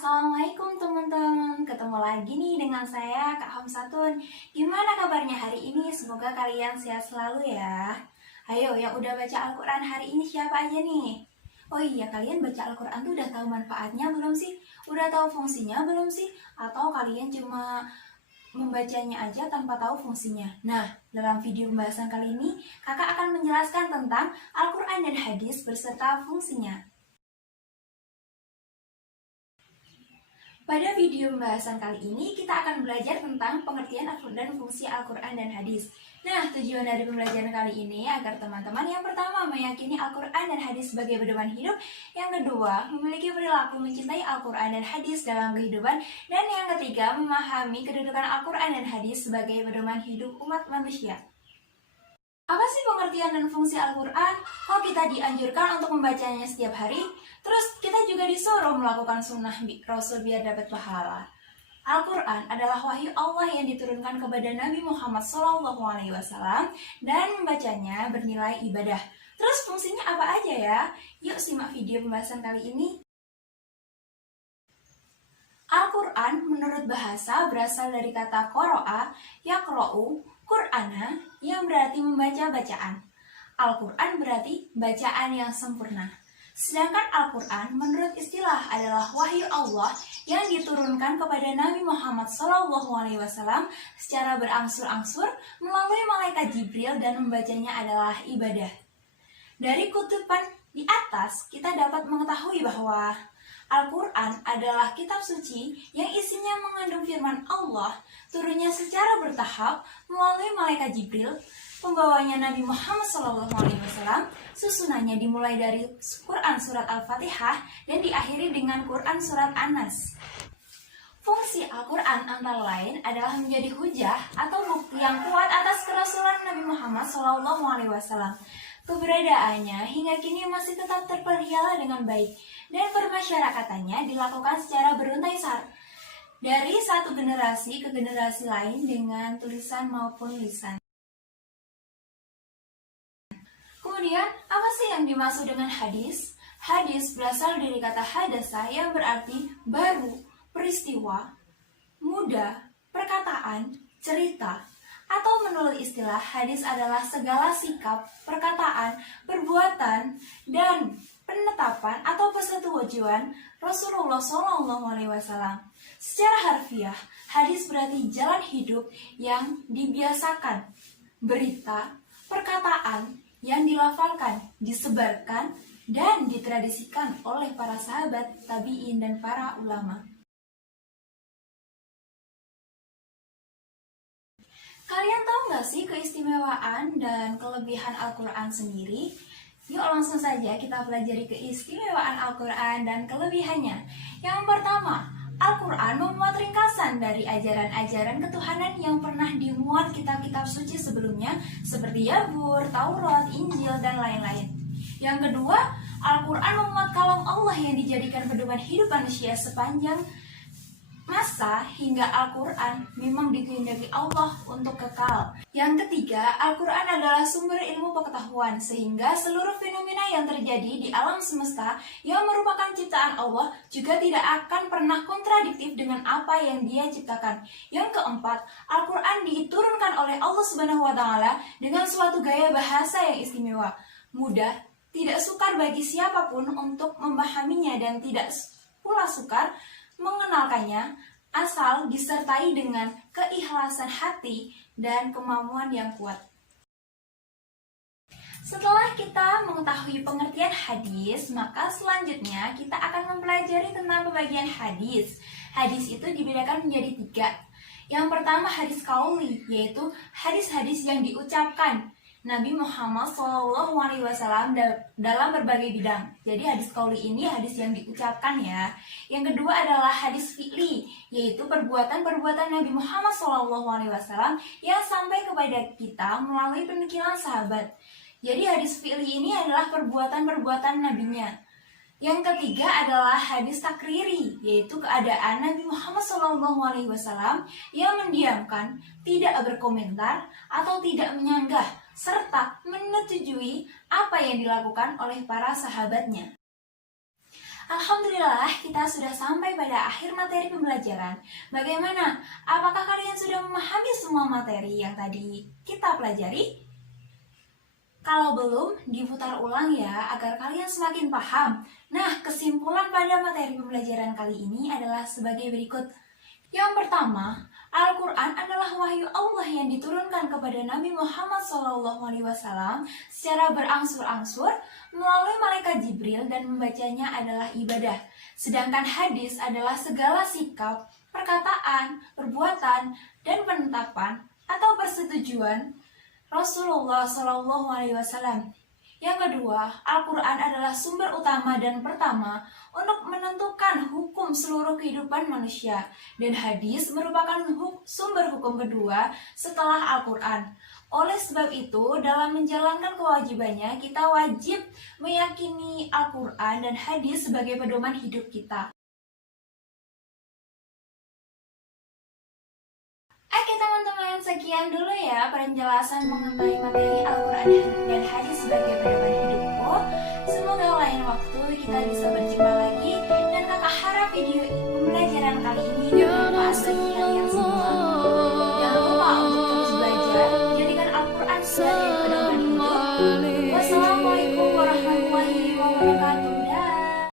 Assalamualaikum teman-teman, ketemu lagi nih dengan saya Kak Hamsatun. Gimana kabarnya hari ini? Semoga kalian sehat selalu ya. Ayo yang udah baca Al-Quran hari ini siapa aja nih? Oh iya, kalian baca Al-Quran tuh udah tahu manfaatnya belum sih? Udah tahu fungsinya belum sih? Atau kalian cuma membacanya aja tanpa tahu fungsinya? Nah, dalam video pembahasan kali ini, kakak akan menjelaskan tentang Al-Quran dan hadis beserta fungsinya. Pada video pembahasan kali ini, kita akan belajar tentang pengertian dan fungsi Al-Quran dan hadis. Nah, tujuan dari pembelajaran kali ini agar teman-teman yang pertama meyakini Al-Quran dan hadis sebagai pedoman hidup, yang kedua memiliki perilaku mencintai Al-Quran dan hadis dalam kehidupan, dan yang ketiga memahami kedudukan Al-Quran dan hadis sebagai pedoman hidup umat manusia. Apa sih pengertian dan fungsi Al-Quran? Oh, kita dianjurkan untuk membacanya setiap hari. Terus kita juga disuruh melakukan sunnah Rasul biar dapat pahala. Al-Quran adalah wahyu Allah yang diturunkan kepada Nabi Muhammad SAW dan membacanya bernilai ibadah. Terus fungsinya apa aja ya? Yuk simak video pembahasan kali ini. Al-Quran menurut bahasa berasal dari kata qoro'a, yaqro'u, Qur'ana, yang berarti membaca bacaan. Al-Quran berarti bacaan yang sempurna. Sedangkan Al-Quran menurut istilah adalah wahyu Allah yang diturunkan kepada Nabi Muhammad SAW secara berangsur-angsur melalui malaikat Jibril, dan membacanya adalah ibadah. Dari kutipan di atas kita dapat mengetahui bahwa Al-Quran adalah kitab suci yang isinya mengandung firman Allah, turunnya secara bertahap melalui malaikat Jibril, pembawanya Nabi Muhammad SAW, susunannya dimulai dari Quran Surat Al-Fatihah dan diakhiri dengan Quran Surat An-Nas. Fungsi Al-Quran antara lain adalah menjadi hujah atau bukti yang kuat atas kerasulan Nabi Muhammad SAW. Keberadaannya hingga kini masih tetap terpelihara dengan baik, dan permasyarakatannya dilakukan secara beruntai dari satu generasi ke generasi lain dengan tulisan maupun lisan. Kemudian, apa sih yang dimaksud dengan hadis? Hadis berasal dari kata hadasa yang berarti baru, peristiwa, muda, perkataan, cerita. Atau menurut istilah, hadis adalah segala sikap, perkataan, perbuatan, dan penetapan atau persetujuan Rasulullah SAW. Secara harfiah, hadis berarti jalan hidup yang dibiasakan, berita, perkataan yang dilafalkan, disebarkan, dan ditradisikan oleh para sahabat, tabi'in, dan para ulama. Kalian tahu nggak sih keistimewaan dan kelebihan Al-Quran sendiri? Yuk langsung saja kita pelajari keistimewaan Al-Quran dan kelebihannya. Yang pertama, Al-Quran memuat ringkasan dari ajaran-ajaran ketuhanan yang pernah dimuat kitab-kitab suci sebelumnya seperti Zabur, Taurat, Injil, dan lain-lain. Yang kedua, Al-Quran memuat kalam Allah yang dijadikan pedoman hidup manusia sepanjang masa hingga Al-Quran memang dikehendaki Allah untuk kekal. Yang ketiga, Al-Quran adalah sumber ilmu pengetahuan, sehingga seluruh fenomena yang terjadi di alam semesta yang merupakan ciptaan Allah juga tidak akan pernah kontradiktif dengan apa yang Dia ciptakan. Yang keempat, Al-Quran diturunkan oleh Allah SWT dengan suatu gaya bahasa yang istimewa, mudah, tidak sukar bagi siapapun untuk memahaminya, dan tidak pula sukar mengenalkannya, asal disertai dengan keikhlasan hati dan kemampuan yang kuat. Setelah kita mengetahui pengertian hadis, maka selanjutnya kita akan mempelajari tentang pembagian hadis. Hadis itu dibedakan menjadi 3. Yang pertama hadis qauli, yaitu hadis-hadis yang diucapkan Nabi Muhammad SAW dalam berbagai bidang. Jadi hadis qauli ini hadis yang diucapkan ya. Yang kedua adalah hadis fi'li, yaitu perbuatan-perbuatan Nabi Muhammad SAW yang sampai kepada kita melalui penukilan sahabat. Jadi hadis fi'li ini adalah perbuatan-perbuatan nabinya. Yang ketiga adalah hadis takriri, yaitu keadaan Nabi Muhammad SAW yang mendiamkan, tidak berkomentar, atau tidak menyanggah, serta menyetujui apa yang dilakukan oleh para sahabatnya. Alhamdulillah, kita sudah sampai pada akhir materi pembelajaran. Bagaimana? Apakah kalian sudah memahami semua materi yang tadi kita pelajari? Kalau belum, diputar ulang ya, agar kalian semakin paham. Nah, kesimpulan pada materi pembelajaran kali ini adalah sebagai berikut. Yang pertama, Al-Quran adalah wahyu Allah yang diturunkan kepada Nabi Muhammad SAW secara berangsur-angsur melalui malaikat Jibril dan membacanya adalah ibadah. Sedangkan hadis adalah segala sikap, perkataan, perbuatan, dan penetapan atau persetujuan Rasulullah SAW. Yang kedua, Al-Quran adalah sumber utama dan pertama untuk menentukan hukum seluruh kehidupan manusia. Dan hadis merupakan sumber hukum kedua setelah Al-Quran. Oleh sebab itu, dalam menjalankan kewajibannya, kita wajib meyakini Al-Quran dan hadis sebagai pedoman hidup kita. Oke teman-teman, sekian dulu ya penjelasan mengenai materi Al-Quran dan hadis sebagai pedoman hidupku. Semoga lain waktu kita bisa berjumpa lagi dan kakak harap video pembelajaran kali ini bermanfaat bagi kalian semua. Jangan lupa untuk terus belajar